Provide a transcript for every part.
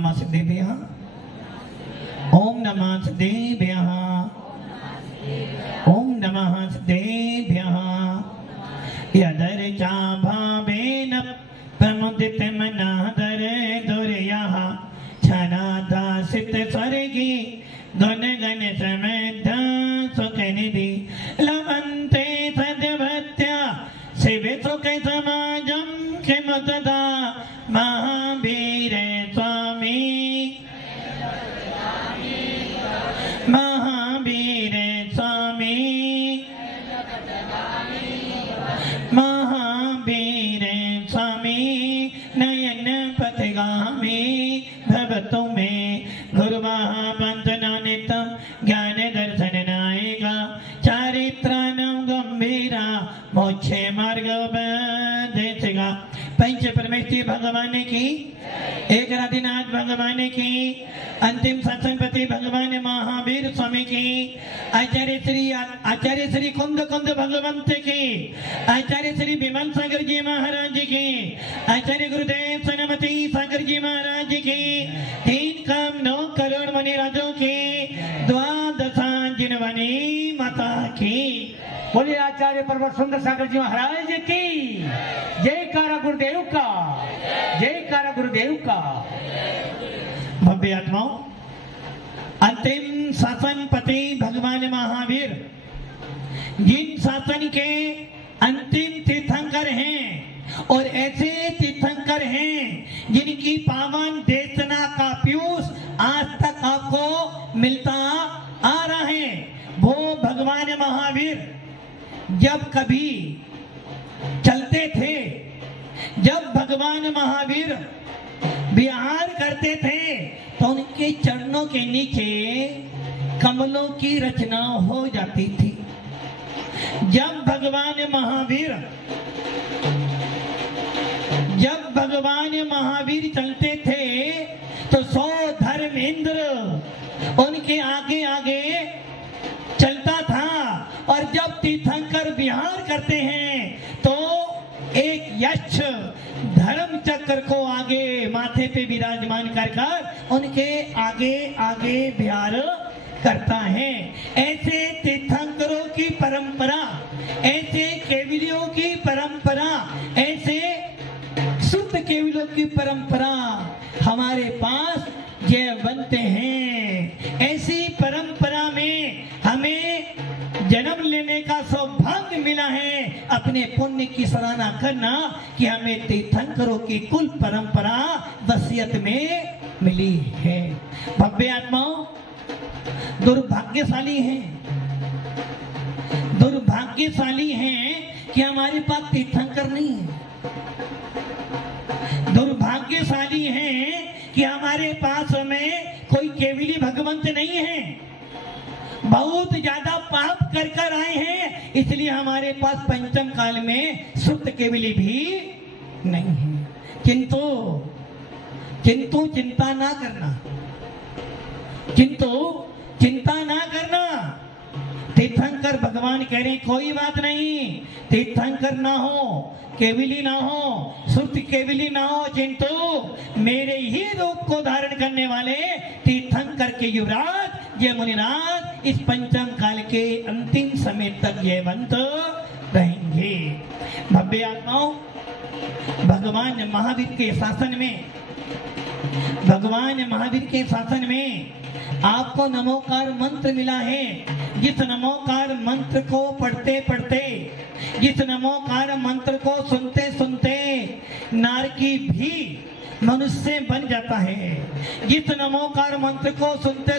नमः सिद्धेभ्यः। ओम नमः सिद्धेभ्यः। ओम नमः सिद्धेभ्यः। यदर्चा भावेन प्रमुदित मनादर दुर्यः छनादासित स्वर्गी गुण गण समृद्ध सुखनिधि लवन्ते सद्भक्त्या शिव सुख समाजं किमुतदा महावीर स्वामी महावीर स्वामी महावीर स्वामी नयन पथगामी भवतु में गुरुवाह पंचना नित्यं ज्ञान दर्शन नायिका चारित्राणां गंभीरा मोक्षे मार्ग उपदेशिका पंच परमेश्वर भगवान की एक आदिनाथ भगवान की अंतिम सत्संगपति भगवान महावीर स्वामी की आचार्य श्री कुंद भगवंत की आचार्य श्री विमल सागर जी महाराज की आचार्य गुरुदेव सनमती सागर जी महाराज की 3 करोड़ मुनि राजों की द्वादशांजनवनी माता की बोलिए आचार्य पर्वत सुंदर सागर जी महाराज की जयकारा गुरुदेव का जयकारा गुरुदेव का। भव्य आत्माओं, अंतिम शासन पति भगवान महावीर जिन शासन के अंतिम तीर्थंकर हैं और ऐसे तीर्थंकर हैं जिनकी पावन देशना का पीयूष आज तक आपको मिलता आ रहा है, वो भगवान महावीर जब कभी चलते थे, जब भगवान महावीर विहार करते थे तो उनके चरणों के नीचे कमलों की रचना हो जाती थी। जब भगवान महावीर चलते थे तो 100 धर्मेंद्र उनके आगे आगे चलता था और जब तीर्थंकर विहार करते हैं तो एक यक्ष धर्म चक्र को आगे माथे पे विराजमान कर उनके आगे आगे विहार करता है। ऐसे तीर्थंकरों की परंपरा, ऐसे केवलियों की परंपरा, ऐसे शुद्ध केवलियों की परंपरा हमारे पास जयवंत हैं। ऐसी परंपरा में हमें जन्म लेने का सौभाग्य मिला है। अपने पुण्य की सराहना करना कि हमें तीर्थंकरों की कुल परंपरा वसीयत में मिली है। भव्य आत्माओं, दुर्भाग्यशाली हैं कि हमारे पास तीर्थंकर नहीं है। दुर्भाग्यशाली हैं कि हमारे पास में कोई केवली भगवंत नहीं है। बहुत ज्यादा पाप कर आए हैं, इसलिए हमारे पास पंचम काल में शुद्ध केवली भी नहीं है। किंतु चिंता ना करना। तीर्थंकर भगवान कह रहे कोई बात नहीं, तीर्थंकर ना हो, केवली ना हो, शुद्ध केवली ना हो, किंतु मेरे ही रूप को धारण करने वाले तीर्थंकर के युवराज ये मुनिनाथ इस पंचम काल के अंतिम समय तक जयवंत रहेंगे। भव्य आत्माओं, भगवान महावीर के शासन में आपको नमोकार मंत्र मिला है। जिस नमोकार मंत्र को पढ़ते जिस नमोकार मंत्र को सुनते नारकी भी मनुष्य बन जाता है। जिस नमोकार मंत्र को सुनते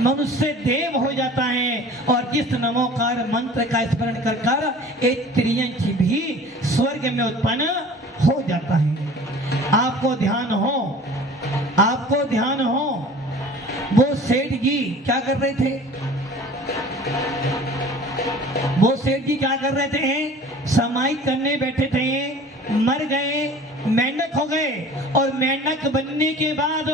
मनुष्य देव हो जाता है और जिस नमोकार मंत्र का स्मरण कर एक त्रियंश भी स्वर्ग में उत्पन्न हो जाता है। आपको ध्यान हो वो सेठ जी क्या कर रहे थे? समाई करने बैठे थे, मर गए, मेंढक हो गए और मेंढक बनने के बाद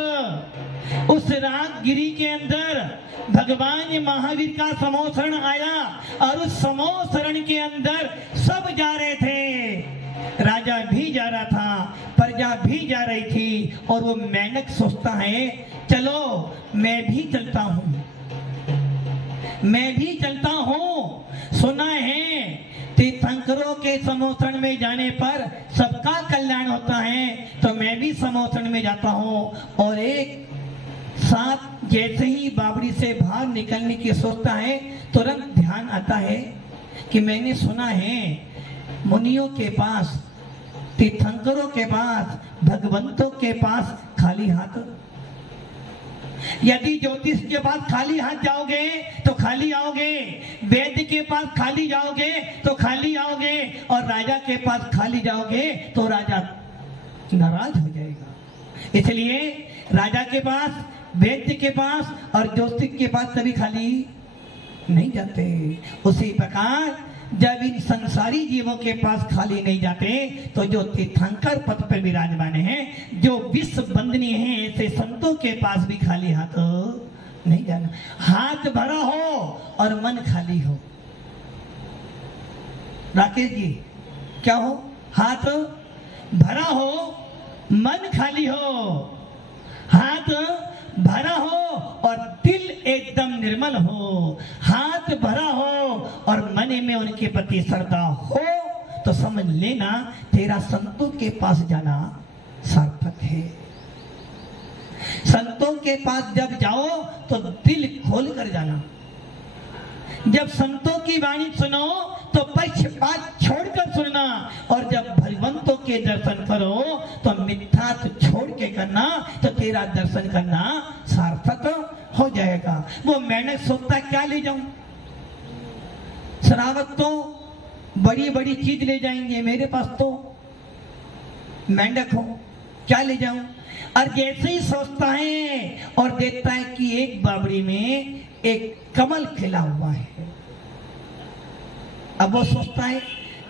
उस रागगिरी के अंदर भगवान महावीर का समोसरण आया और उस समोसरण के अंदर सब जा रहे थे। राजा भी जा रहा था, प्रजा भी जा रही थी, और वो मेंढक सोचता है चलो मैं भी चलता हूँ, मैं भी चलता हूँ। सुना है तीर्थंकरों के समोथन में जाने पर सबका कल्याण होता है, तो मैं भी समोथन में जाता हूँ। और एक साथ जैसे ही बावड़ी से बाहर निकलने की सोचता है, तुरंत ध्यान आता है कि मैंने सुना है मुनियों के पास, तीर्थंकरों के पास, भगवंतों के पास खाली हाथ, यदि ज्योतिष के पास खाली हाथ जाओगे तो खाली आओगे, वैद्य के पास खाली जाओगे तो खाली आओगे, और राजा के पास खाली जाओगे तो राजा नाराज हो जाएगा। इसलिए राजा के पास, वैद्य के पास और ज्योतिष के पास कभी खाली नहीं जाते। उसी प्रकार जब इन संसारी जीवों के पास खाली नहीं जाते, तो जो तीर्थंकर पद पर विराजमान हैं, जो विश्व वंदनीय हैं, ऐसे संतों के पास भी खाली हाथ नहीं जाना। हाथ भरा हो और मन खाली हो। राकेश जी, क्या हो? हाथ भरा हो, मन खाली हो। हाथ भरा हो और दिल एकदम निर्मल हो, हाथ भरा हो और मन में उनके प्रति श्रद्धा हो, तो समझ लेना तेरा संतों के पास जाना सार्थक है। संतों के पास जब जाओ तो दिल खोल कर जाना। जब संतों की वाणी सुनो तो पक्षपात छोड़कर सुनना, और जब भगवंतों के दर्शन करो तो मिथ्या छोड़ के करना, तो तेरा दर्शन करना सार्थक हो जाएगा। वो मेंढक सोचता क्या ले जाऊं, श्रावक तो बड़ी बड़ी चीज ले जाएंगे, मेरे पास तो मेंढक हो, क्या ले जाऊं। और जैसे ही सोचता है और देखता है कि एक बावड़ी में एक कमल खिला हुआ है, अब वो सोचता है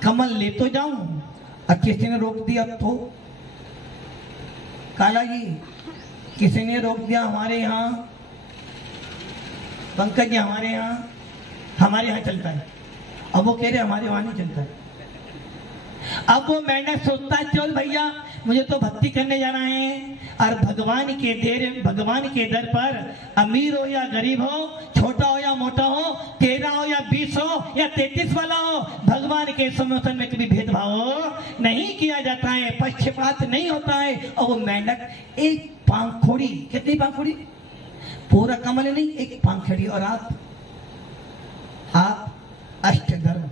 कमल ले तो जाऊं, और किसी ने रोक दिया तो। काला जी, किसी ने रोक दिया हमारे यहाँ, पंकज जी हमारे यहाँ चलता है। अब वो कह रहे हमारे वहां नहीं चलता है। अब वो मेंढक सोचता है चल भैया मुझे तो भक्ति करने जाना है, और भगवान के दर पर अमीर हो या गरीब हो, छोटा हो या मोटा हो, 13 हो या 20 हो या 33 वाला हो, भगवान के समर्थन में कभी भेदभाव नहीं किया जाता है, पक्षपात नहीं होता है। और वो मेंढक एक पांखोड़ी, कितनी पांखोड़ी, पूरा कमल नहीं, एक पांखड़ी, और आप अष्टधर्म,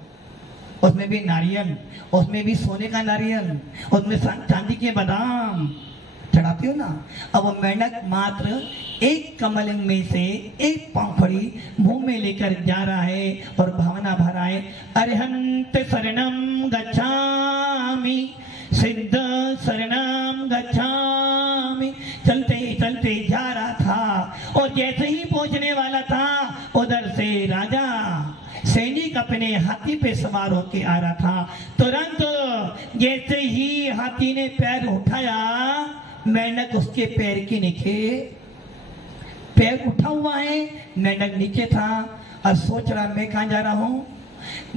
उसमें भी नारियल, उसमें भी सोने का नारियल, उसमें चांदी के बादाम चढ़ाते हो ना। अब वो मेंढक मात्र एक कमल में से एक पांखड़ी मुंह में लेकर जा रहा है और भावना भरा है, अरहंत शरणम गच्छामि, सिद्ध शरणम गच्छामि। चलते चलते जा रहा था, और जैसे ही पहुंचने वाला था उधर से राजा सैनिक अपने हाथी पे सवार होके आ रहा था। तुरंत जैसे ही हाथी ने पैर उठाया, मेंढक उसके पैर के नीचे, पैर उठा हुआ है, मेंढक नीचे था और सोच रहा मैं कहां जा रहा हूं।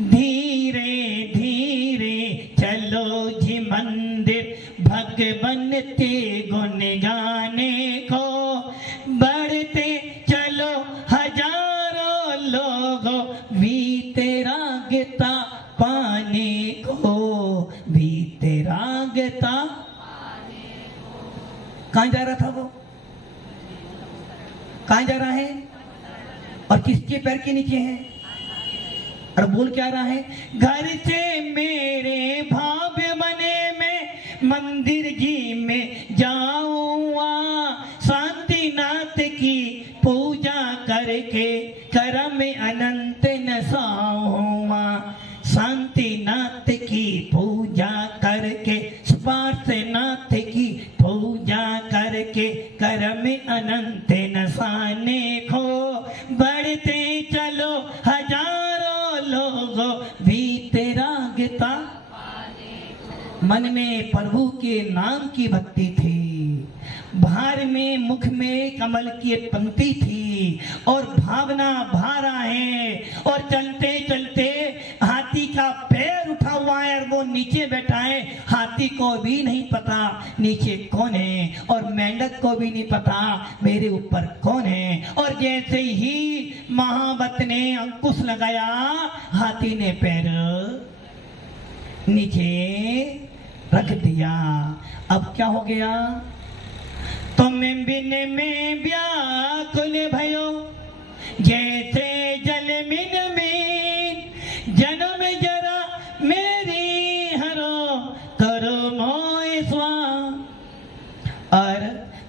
धीरे धीरे चलो जी मंदिर, भगवन ते गुण गाने को, बढ़ते चलो हजारों लोगों, भी तेरा गीता पाने को, भी तेरा गीता। कहां जा रहा था वो, कहां जा रहा है और किसके पैर के नीचे है, और बोल क्या रहा है, घर से मेरे भाव्य बने में मंदिर जी में जाऊंगा, शांतिनाथ की पूजा करके करम अनंत नसाऊंगा, शांतिनाथ की पूजा करके, स्पार्थनाथ की पूजा करके करम अनंत नसाने को, बढ़ते चलो हजारों लोगों, भी तेरा गीता। मन में प्रभु के नाम की भक्ति थी, भार में मुख में कमल की पंक्ति थी, और भावना भारा है, और चलते चलते हाथ हाथी का पैर उठा हुआ है और वो नीचे बैठा है। हाथी को भी नहीं पता नीचे कौन है और मेंढक को भी नहीं पता मेरे ऊपर कौन है। और जैसे ही महावत ने अंकुश लगाया, हाथी ने पैर नीचे रख दिया। अब क्या हो गया? तुम बिन में व्याकुल भयो, जैसे जल मिन में जन्म जरा मेरी हरो करो मोय स्वाम। और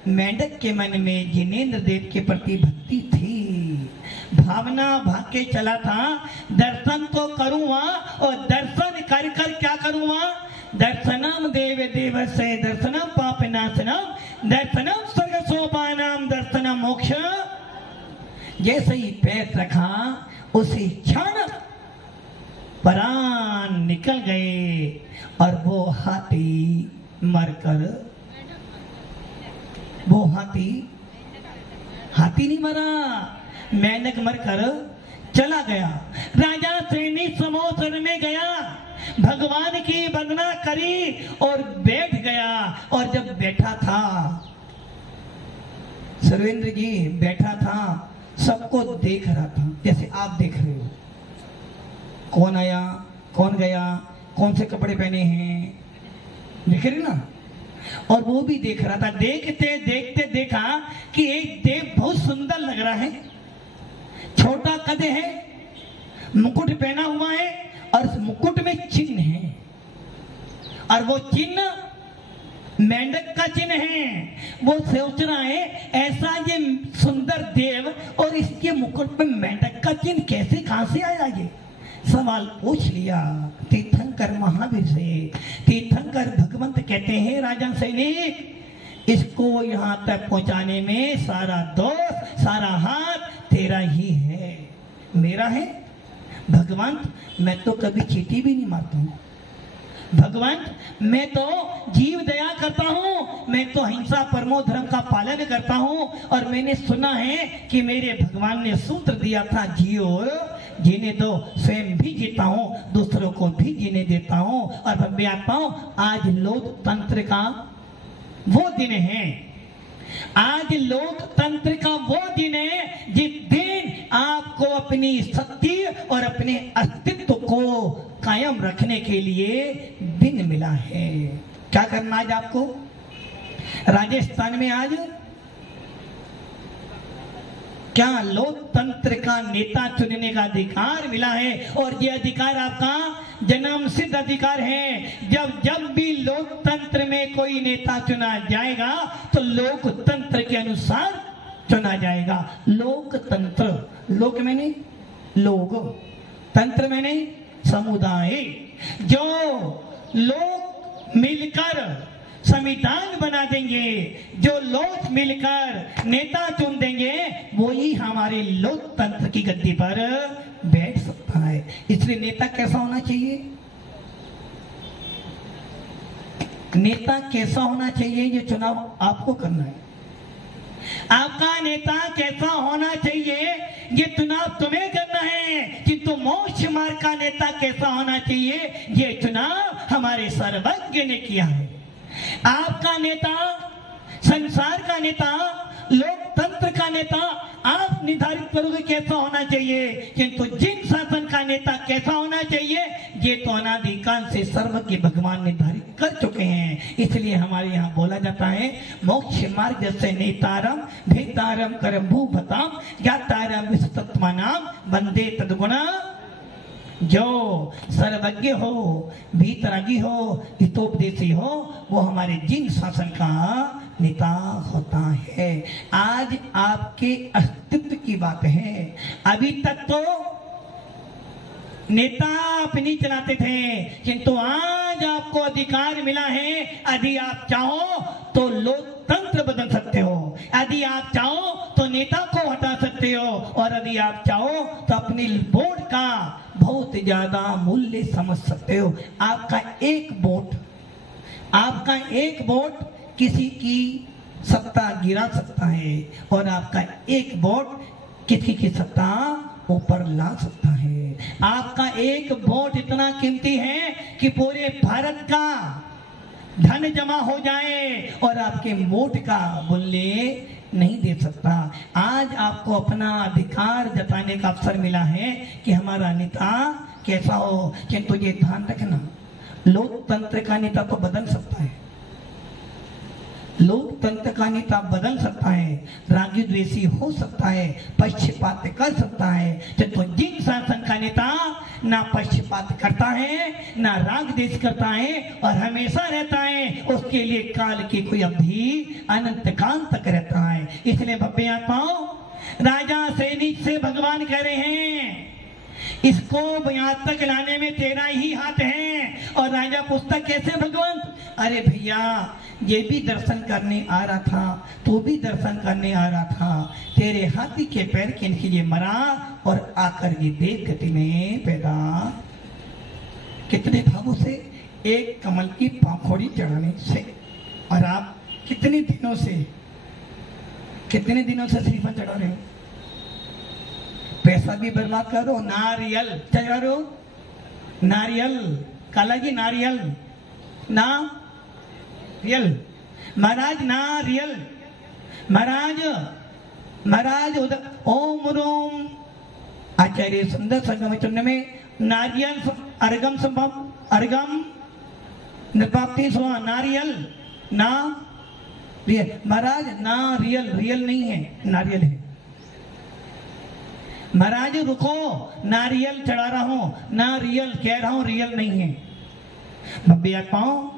मेंढक के मन में जिनेंद्र देव के प्रति भक्ति थी, भावना भाग के चला था, दर्शन तो करूंगा और दर्शन कर कर क्या करूंगा? दर्शनम देव देवस्य दर्शनम पापनाशनम दर्शनम स्वर्ग सोपानम दर्शनम मोक्ष। जैसे ही पैर रखा उसी क्षण प्राण निकल गए और वो हाथी मरकर, वो हाथी नहीं मरा, मेंढक मरकर चला गया। राजा श्रेणी समोसर में गया, भगवान की वंदना करी और बैठ गया। और जब बैठा था, सर्वेंद्र जी बैठा था, सबको देख रहा था जैसे आप देख रहे हो। कौन आया, कौन गया, कौन से कपड़े पहने हैं, देख रहे ना। और वो भी देख रहा था। देखते देखते देखा कि एक देव बहुत सुंदर लग रहा है, छोटा कद है, मुकुट पहना हुआ है और उस मुकुट में चिन्ह है और वो चिन्ह मेंढक का चिन्ह है। वो सोच रहा है ऐसा ये सुंदर देव और इसके मुकुट में मेंढक का चिन्ह कैसे, कहां से आया? ये सवाल पूछ लिया तीर्थंकर महावीर से। तीर्थंकर भगवंत कहते हैं, राजन सैनिक, इसको यहाँ तक पहुंचाने में सारा दोष, सारा हाथ तेरा ही है, मेरा है। भगवंत, मैं तो कभी चींटी भी नहीं मारता हूँ। भगवंत, मैं तो जीव दया करता हूँ, मैं तो हिंसा परमो धर्म का पालन करता हूँ। और मैंने सुना है कि मेरे भगवान ने सूत्र दिया था, जियो जीने दो, स्वयं भी जीता हूँ, दूसरों को भी जीने देता हूँ। और मैं आता हूँ, आज लोकतंत्र का वो दिन है, आज लोकतंत्र का वो दिन है जिस दिन आपको अपनी सत्य और अपने अस्तित्व को कायम रखने के लिए दिन मिला है। क्या करना आज आपको? राजस्थान में आज क्या लोकतंत्र का नेता चुनने का अधिकार मिला है। और ये अधिकार आपका जन्म सिद्ध अधिकार है। जब जब भी लोकतंत्र में कोई नेता चुना जाएगा तो लोकतंत्र के अनुसार चुना जाएगा। लोकतंत्र, लोक मैंने लोग, तंत्र मैंने समुदाय। जो लोग मिलकर संविधान बना देंगे, जो लोग मिलकर नेता चुन देंगे, वो ही हमारे लोकतंत्र की गद्दी पर बैठ सकता है। इसलिए नेता कैसा होना चाहिए? नेता कैसा होना चाहिए, ये चुनाव आपको करना है। आपका नेता कैसा होना चाहिए, ये चुनाव तुम्हें करना है। किंतु मोक्ष मार्ग का नेता कैसा होना चाहिए, ये चुनाव हमारे सर्वज्ञ ने किया है। आपका नेता, संसार का नेता, लोकतंत्र का नेता आप निर्धारित करोगे कैसा होना चाहिए। किंतु जिन शासन का नेता कैसा होना चाहिए, ये तो अनादिकाल से सर्वज्ञ भगवान निर्धारित कर चुके हैं। इसलिए हमारे यहाँ बोला जाता है, मोक्ष मार्ग से नेतारम भेतारम करम भूभताम ज्ञातारम विस्तत्मानाम वंदे तद्गुणा। जो सर्वज्ञ हो, भीतरागी हो, हितोपदेशी हो, वो हमारे जिन शासन का नेता होता है। आज आपके अस्तित्व की बात है। अभी तक तो नेता अपनी चलाते थे, किंतु आज आपको अधिकार मिला है। यदि आप चाहो तो लोकतंत्र बदल सकते हो, यदि आप चाहो तो नेता को हटा सकते हो, और यदि आप चाहो तो अपनी वोट का बहुत ज्यादा मूल्य समझ सकते हो। आपका एक वोट, आपका एक वोट किसी की सत्ता गिरा सकता है, और आपका एक वोट किसी की सत्ता ऊपर ला सकता है। आपका एक वोट इतना कीमती है कि पूरे भारत का धन जमा हो जाए और आपके वोट का मूल्य नहीं दे सकता। आज आपको अपना अधिकार जताने का अवसर मिला है कि हमारा नेता कैसा हो, किंतु ये ध्यान रखना, लोकतंत्र का नेता तो बदल सकता है, लोकतंत्र का नेता बदल सकता है, रागी द्वेषी हो सकता है, पक्षपात कर सकता है, तो जिन शासन का नेता ना पक्षपात करता है ना राग द्वेष करता है और हमेशा रहता है, उसके लिए काल की कोई अवधि अनंत काल तक रहता है। इसलिए भव्य आत्माओं, राजा सैनिक से भगवान कह रहे हैं इसको यहाँ तक लाने में तेरा ही हाथ है। और राजा पूछता कैसे भगवान? अरे भैया, ये भी दर्शन करने आ रहा था, तू भी दर्शन करने आ रहा था, तेरे हाथी के पैर के नीचे मरा और आकर ये देव गति में पैदा। कितने भावों से? एक कमल की पाखोड़ी चढ़ाने से। और आप कितने दिनों से श्रीफल चढ़ा रहे हो? पैसा भी बर्बाद करो, नारियल चढ़ा रहे हो, नारियल काला जी, नारियल ना रियल महाराज, ना रियल महाराज उधर ओम रोम आचार्य सुंदर संगम चुन्न में नारियल अर्गम संभव अर्गम निर्वाप्ति स्व नारियल ना रियल। महाराज ना रियल नहीं है, नारियल है। महाराज रुको, नारियल चढ़ा रहा हूं, नारियल कह रहा हूं, रियल नहीं है। भव्य आत्माओं,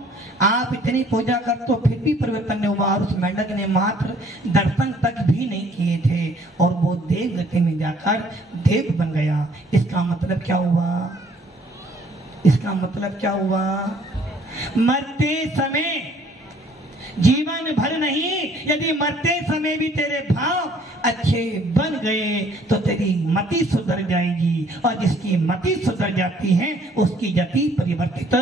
आप इतनी पूजा कर तो फिर भी परिवर्तन नहीं हुआ और उस मेंढक ने मात्र दर्शन तक भी नहीं किए थे और वो देव गति में जाकर देव बन गया। इसका मतलब क्या हुआ? इसका मतलब क्या हुआ? मरते समय जीवन भर नहीं, यदि मरते समय भी तेरे भाव अच्छे बन गए तो तेरी मति सुधर जाएगी और जिसकी मति सुधर जाती है उसकी गति परिवर्तित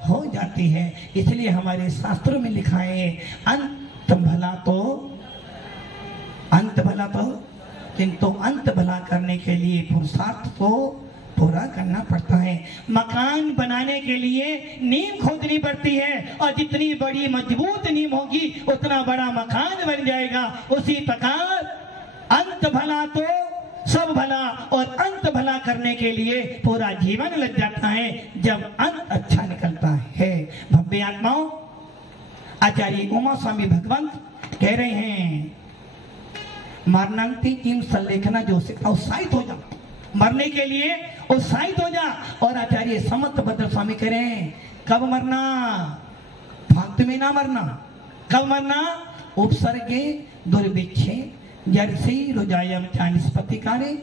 हो जाती है। इसलिए हमारे शास्त्रों में लिखा है अंत भला तो किंतु अंत भला करने के लिए पुरुषार्थ को पूरा करना पड़ता है। मकान बनाने के लिए नींव खोदनी पड़ती है और जितनी बड़ी मजबूत नींव होगी उतना बड़ा मकान बन जाएगा। उसी प्रकार अंत भला तो सब भला और अंत भला करने के लिए पूरा जीवन लग जाता है जब अंत अच्छा निकलता है। भव्य आत्माओं, आचार्य उमा स्वामी भगवंत कह रहे हैं मरणांति किम सल्लेखना जो सिखा उत्साहित हो जा, मरने के लिए उत्साहित हो जा। और आचार्य समर्थ भद्र स्वामी कह रहे हैं कब मरना? फालतू में ना मरना। कब मरना? उपसर्गे दुर्भिक्षे जर्सी रुजायम चानिस्पति कारे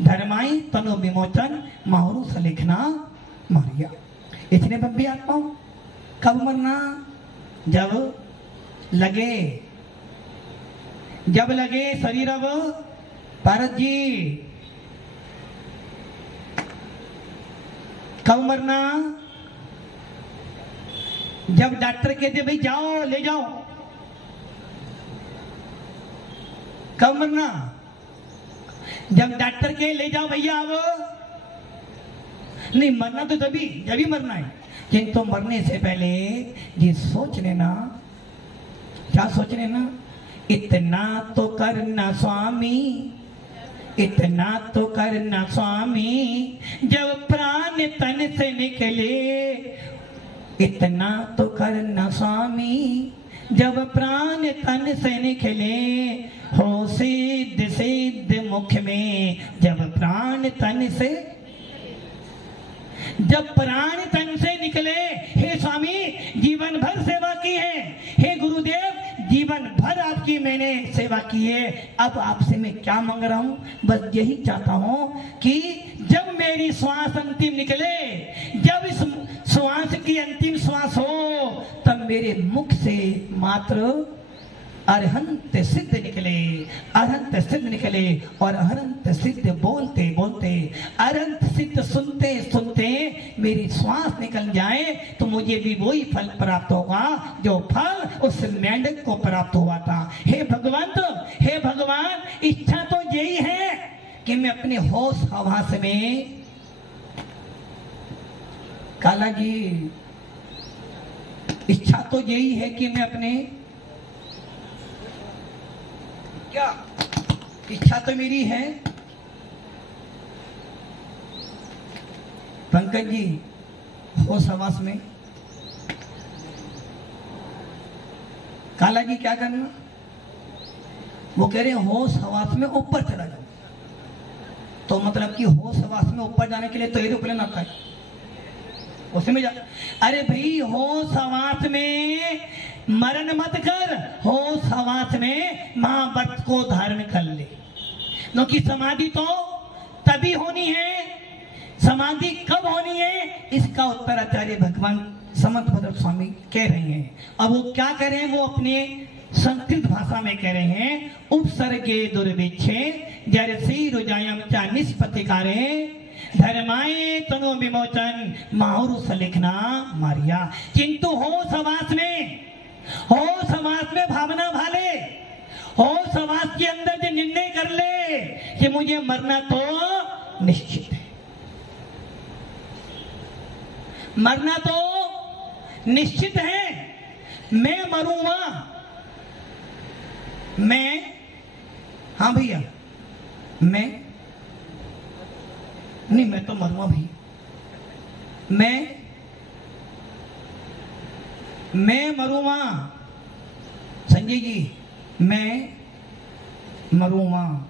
धर्माई तनु विमोचन माहौरू सलेखना मारिया। इतने भव्य आत्माओं, कब मरना? जब लगे शरीर। अब भारत जी कब मरना? जब डॉक्टर कहते भाई जाओ ले जाओ। कब मरना? जब डॉक्टर के ले जाओ भैया अब नहीं मरना तो जब मरना है। किंतु मरने से पहले ये सोच लेना, क्या सोच लेना? इतना तो करना स्वामी, इतना तो करना स्वामी जब प्राण तन से निकले। इतना तो करना स्वामी जब प्राण तन से निकले। हो सिद्ध सिद्ध मुख में जब प्राण तन से, जब प्राण तन से निकले। हे स्वामी जीवन भर सेवा की है, हे गुरुदेव जीवन भर आपकी मैंने सेवा की है। अब आपसे मैं क्या मांग रहा हूं? बस यही चाहता हूं कि जब मेरी श्वास अंतिम निकले, जब इस श्वास की अंतिम श्वास हो तब मेरे मुख से मात्र अरहंत सिद्ध निकले, अरहंत सिद्ध निकले। और अरहंत सिद्ध बोलते बोलते, अरहंत सिद्ध सुनते सुनते मेरी श्वास निकल जाए तो मुझे भी वही फल प्राप्त होगा जो फल उस मेंढक को प्राप्त हुआ था। हे भगवंत, हे भगवान, इच्छा तो यही है कि मैं अपने होश हवास में, काला जी इच्छा तो यही है कि मैं अपने, क्या इच्छा तो मेरी है पंकज जी होश हवास में। काला जी क्या करना, वो कह रहे हैं होश हवास में ऊपर चला जाओ। तो मतलब कि होश हवास में ऊपर जाने के लिए तो एरोप्लेन आता है, उसमें जा। अरे भाई होश हवास में मरण मत कर, होश हवास में महाव्रत को धारण कर ले। क्योंकि समाधि तो तभी होनी है, समाधि कब होनी है, इसका उत्तर आचार्य भगवान समर्थ भद्र स्वामी कह रहे हैं। अब वो क्या कह रहे हैं, वो अपने संस्कृत भाषा में कह रहे हैं, उपसर्गे दुर्भिक्षे जरसी रुजायम चा निष्पत्तिकारे धर्माए तनु विमोचन माहुरुस लिखना मारिया। किंतु हो समास में भावना भाले, हो समास के अंदर जो निर्णय कर ले कि मुझे मरना तो निश्चित है, मरना तो निश्चित है, मैं मरूंगा, मैं, हाँ भैया मैं नहीं, मैं तो मरूंगा भैया, मैं मरूंगा संजय जी, मैं मरूंगा।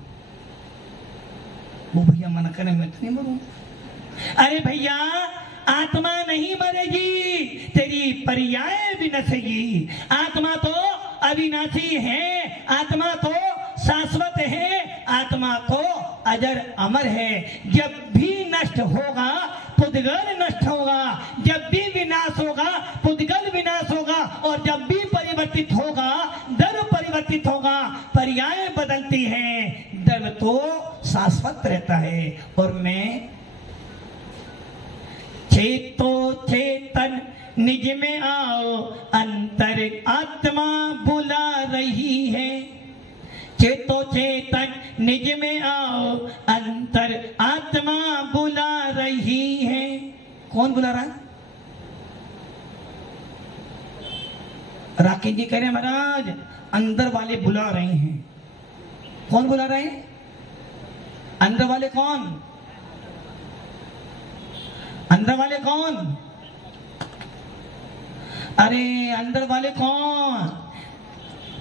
वो भैया मना करें, मैं तो नहीं मरूंगा। अरे भैया आत्मा नहीं मरेगी, तेरी पर्याय विनशेगी। आत्मा तो अविनाशी है, आत्मा तो शाश्वत है, आत्मा तो अजर अमर है। जब भी नष्ट होगा पुद्गल नष्ट होगा, जब भी विनाश होगा पुद्गल विनाश होगा, और जब भी परिवर्तित होगा दर्व परिवर्तित होगा। पर्याय बदलती है, दर्व तो शाश्वत रहता है। और मैं चेतो चेतन निज में आओ, अंतर आत्मा बुला रही है। चेतो चेतन निज में आओ, अंतर आत्मा बुला रही है। कौन बुला रहा है? राकेश जी कह रहे हैं महाराज अंदर वाले बुला रहे हैं। कौन बुला रहे हैं? अंदर वाले कौन? अंदर वाले कौन? अरे अंदर वाले कौन?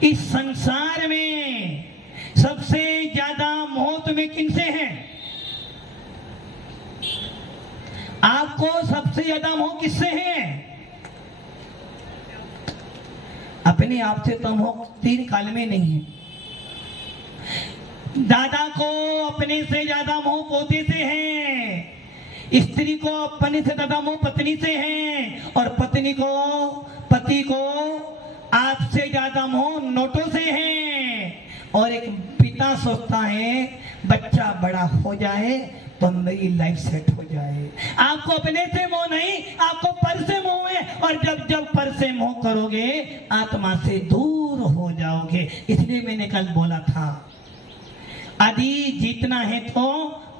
इस संसार में सबसे ज्यादा मोह तुम्हें किनसे है? आपको सबसे ज्यादा मोह किससे है? अपने आप से तो मोह तीन काल में नहीं है। दादा को अपने से ज्यादा मोह पोते से है, स्त्री को अपने से ज्यादा मोह पत्नी से है, और पत्नी को पति को आपसे ज्यादा मोह नोटों से है। और एक पिता सोचता है बच्चा बड़ा हो जाए तो मेरी लाइफ सेट हो जाए। आपको अपने से मोह नहीं, आपको पर से मोह है, और जब जब पर से मोह करोगे आत्मा से दूर हो जाओगे। इसलिए मैंने कल बोला था, यदि जीतना है तो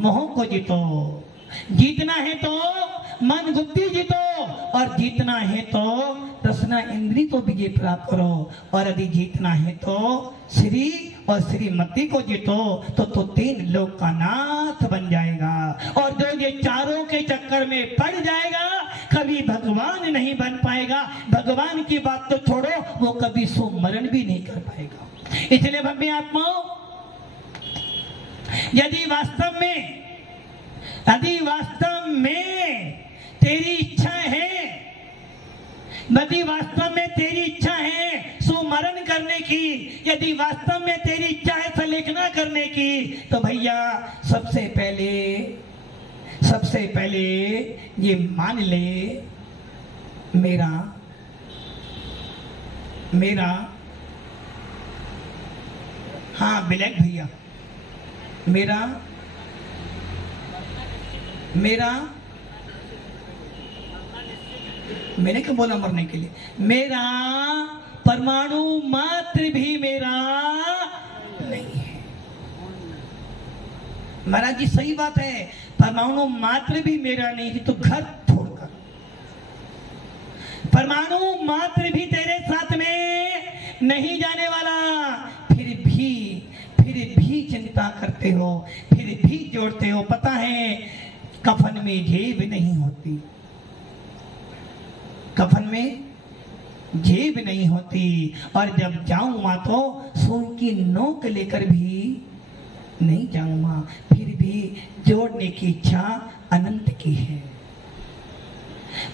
मोह को जीतो, जीतना है तो मन बुद्धि जीतो, और जीतना है तो रसना इंद्री को विजय प्राप्त करो, और यदि जीतना है तो श्री और श्रीमती को जीतो तो तीन लोक का नाथ बन जाएगा। और जो ये चारों के चक्कर में पड़ जाएगा कभी भगवान नहीं बन पाएगा। भगवान की बात तो छोड़ो, वो कभी सुमरण भी नहीं कर पाएगा। इसलिए भव्य आत्माओं, यदि वास्तव में तेरी इच्छा है, यदि वास्तव में तेरी इच्छा है सुमरण करने की, यदि वास्तव में तेरी इच्छा है सलेखना करने की, तो भैया सबसे पहले ये मान ले, मेरा हाँ ब्लैक भैया, मैंने क्यों बोला मरने के लिए? मेरा परमाणु मात्र भी मेरा नहीं है। महाराज जी सही बात है, परमाणु मात्र भी मेरा नहीं तो घर छोड़कर, परमाणु मात्र भी तेरे साथ में नहीं जाने वाला, फिर भी चिंता करते हो, फिर भी जोड़ते हो। पता है कफन में जेब नहीं होती, कफन में जेब नहीं होती, और जब जाऊंगा तो सुई की नोक लेकर भी नहीं जाऊंगा, फिर भी जोड़ने की इच्छा अनंत की है।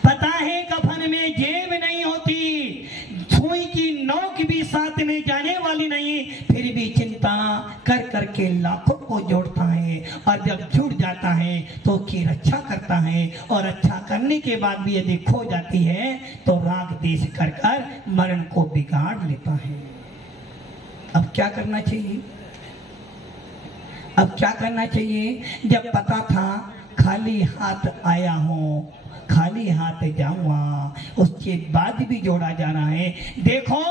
पता है कफन में जेब नहीं होती, सुई की नोक भी साथ में जाने वाली नहीं, फिर भी चिंता कर करके लाखों को जोड़ता है, और जब जुड़ जाता है तो उसकी रक्षा करता है, और अच्छा करने के बाद भी यदि खो जाती है तो राग देश कर कर मरण को बिगाड़ लेता है। अब क्या करना चाहिए? अब क्या करना चाहिए? जब पता था खाली हाथ आया हूं, खाली हाथ जाऊंगा, उसके बाद भी जोड़ा जा रहा है। देखो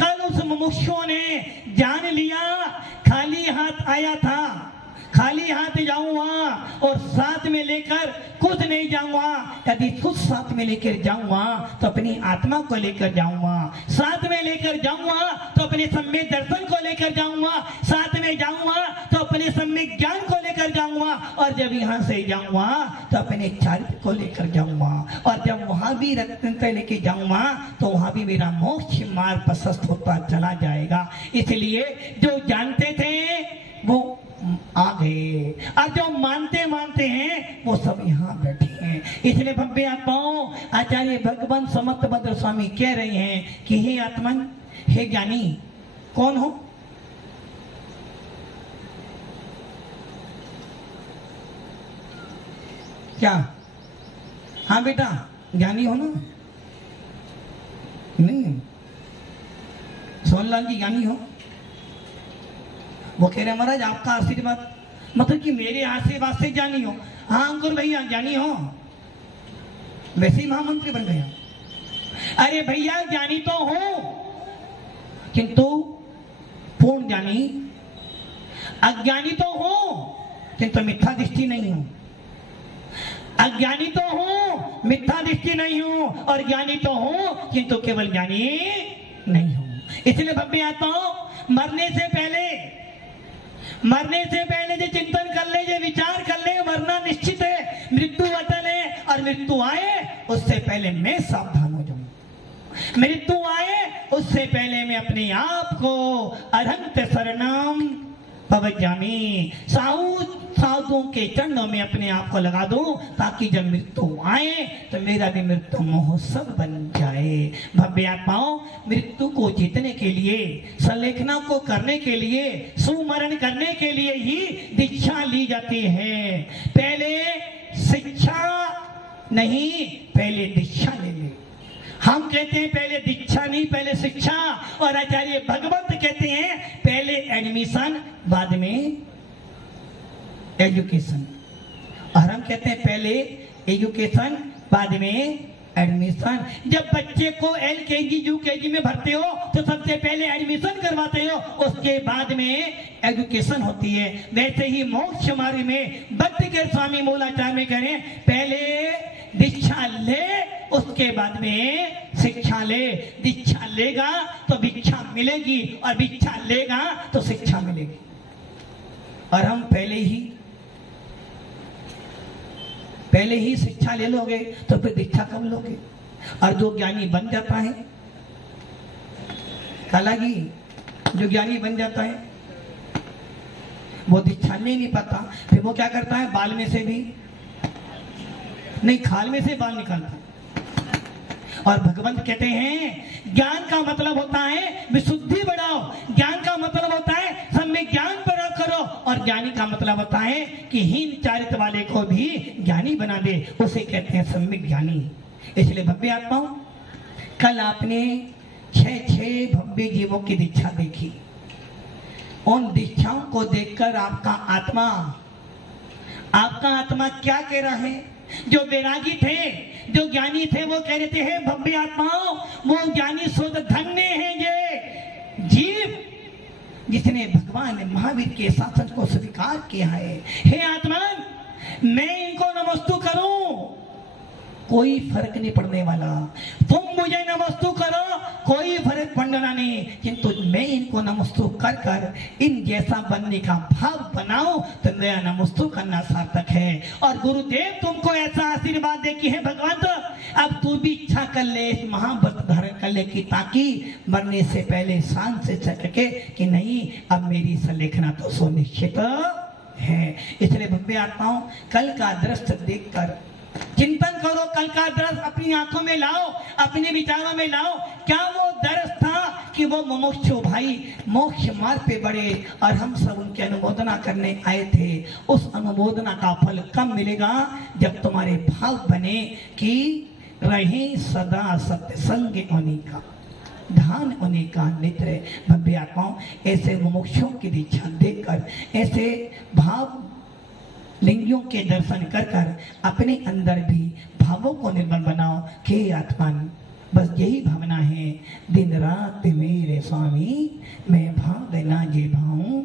कल उस मुमुक्षु ने जान लिया खाली हाथ आया था, खाली हाथ जाऊंगा और साथ में लेकर कुछ नहीं जाऊंगा। यदि कुछ साथ में लेकर जाऊंगा तो अपनी आत्मा को लेकर जाऊंगा, साथ में लेकर जाऊंगा तो अपने सम्यक दर्शन को लेकर जाऊंगा, साथ में जाऊंगा तो अपने सम्यक ज्ञान को लेकर जाऊंगा, और जब यहाँ से जाऊंगा तो अपने चारित्र को लेकर जाऊंगा, और जब वहां भी रत्न लेके जाऊंगा तो वहां भी मेरा मोक्ष मार्ग प्रशस्त होता चला जाएगा। इसलिए जो जानते थे वो आ गए, और जो मानते मानते हैं वो सब यहाँ बैठे हैं। इसलिए भव्य आत्माओं, आचार्य भगवान समर्थ भद्र स्वामी कह रहे हैं कि हे आत्मन, हे ज्ञानी, कौन हो? क्या? हाँ बेटा, ज्ञानी हो ना? नहीं, सोनलाल जी ज्ञानी हो? वो कह रहे महाराज आपका आशीर्वाद, मतलब कि मेरे आशीर्वाद से ज्ञानी हो? हाँ अंकुर भैया ज्ञानी हो, वैसे ही महामंत्री बन गए। अरे भैया ज्ञानी तो हो, किंतु पूर्ण ज्ञानी, अज्ञानी तो हो किंतु मिथ्या दृष्टि नहीं हो, अज्ञानी तो हो मिथ्या दृष्टि नहीं हो, और ज्ञानी तो हो किंतु केवल ज्ञानी नहीं हो। इसलिए भव्य आत्माओं, मरने से पहले जो चिंतन कर ले, जो विचार कर ले, मरना निश्चित है, मृत्यु अटल है, और मृत्यु आए उससे पहले मैं सावधान हो जाऊं। मृत्यु आए उससे पहले मैं अपने आप को अरहंत शरणम पवज्जामि, साधुओं के चरणों में अपने आप को लगा दूं, ताकि जब मृत्यु आए तो मेरा भी मृत्यु महोत्सव बन जाए। भव्य आत्माओं, मृत्यु को जीतने के लिए, संलेखना को करने के लिए, सुमरण करने के लिए ही दीक्षा ली जाती है। पहले शिक्षा नहीं, पहले दीक्षा ले ले। हम कहते हैं पहले दीक्षा नहीं, पहले शिक्षा, और आचार्य भगवंत कहते हैं पहले एडमिशन बाद में एजुकेशन, और हम कहते हैं पहले एजुकेशन बाद में एडमिशन। जब बच्चे को LKG UKG में भरते हो तो सबसे पहले एडमिशन करवाते हो, उसके बाद में एजुकेशन होती है। वैसे ही मोक्ष मार्ग में भक्ति के स्वामी मूलाचार्य में करें पहले दीक्षा ले, उसके बाद में शिक्षा ले। दीक्षा लेगा तो भिक्षा मिलेगी, और भिक्षा लेगा तो शिक्षा मिलेगी। और हम पहले ही शिक्षा ले लोगे तो फिर दीक्षा कब लोगे? और जो ज्ञानी बन जाता है, कालागी, जो ज्ञानी बन जाता है वो दीक्षा ले नहीं पाता, फिर वो क्या करता है? बाल में से भी नहीं, खाल में से बाल निकालता है। और भगवंत कहते हैं ज्ञान का मतलब होता है विशुद्धि बढ़ाओ, ज्ञान का मतलब होता है सम्यक ज्ञान पैदा करो, और ज्ञानी का मतलब होता है कि हीन चारित्र वाले को भी ज्ञानी बना दे, उसे कहते हैं सम्यक ज्ञानी। इसलिए भव्य आत्माओं, कल आपने 6 भव्य जीवों की दीक्षा देखी। उन दीक्षाओं को देखकर आपका आत्मा क्या कह रहा है? जो वैरागी थे, जो ज्ञानी थे, वो कह रहे थे हे भव्य आत्माओं, वो ज्ञानी शुद्ध धन्य है ये जीव जिसने भगवान महावीर के शासन को स्वीकार किया है। हे आत्मान, मैं इनको नमस्तु करूं, कोई फर्क नहीं पड़ने वाला। तुम मुझे नमस्तु करो, कोई फर्क पड़ना नहीं, किंतु मैं इनको नमस्तु कर कर इन जैसा बनने का भाव बनाऊं तो मेरा नमस्तु करना सार्थक है। और गुरुदेव तुमको ऐसा आशीर्वाद दे कि है भगवान, तो अब तू भी इच्छा कर ले, इस महाव्रत धारण कर ले कि ताकि मरने से पहले शान से सके कि नहीं, अब मेरी सलेखना तो सुनिश्चित है। इसलिए भव्य आत्माओं, कल का दृश्य देखकर चिंतन करो, कल का दृश्य अपनी आंखों में लाओ, अपने विचारों में लाओ। क्या वो दृश्य था कि वो मुमुक्षु भाई मोक्ष मार्ग पे बढ़े और हम सब उनकी अनुमोदना करने आए थे। उस अनुमोदना का फल कब मिलेगा? जब तुम्हारे भाव बने कि रहे सदा सत्संग होने का, ध्यान होने का नित्य। भव्य आत्माओं, ऐसे मुमुक्षुओं की दीक्षा देखकर, ऐसे भाव लिंगियों के दर्शन कर कर अपने अंदर भी भावों को निर्मल बनाओ कि आत्मन, बस यही भावना है, दिन रात मेरे स्वामी, मैं भाव देना जे भाऊं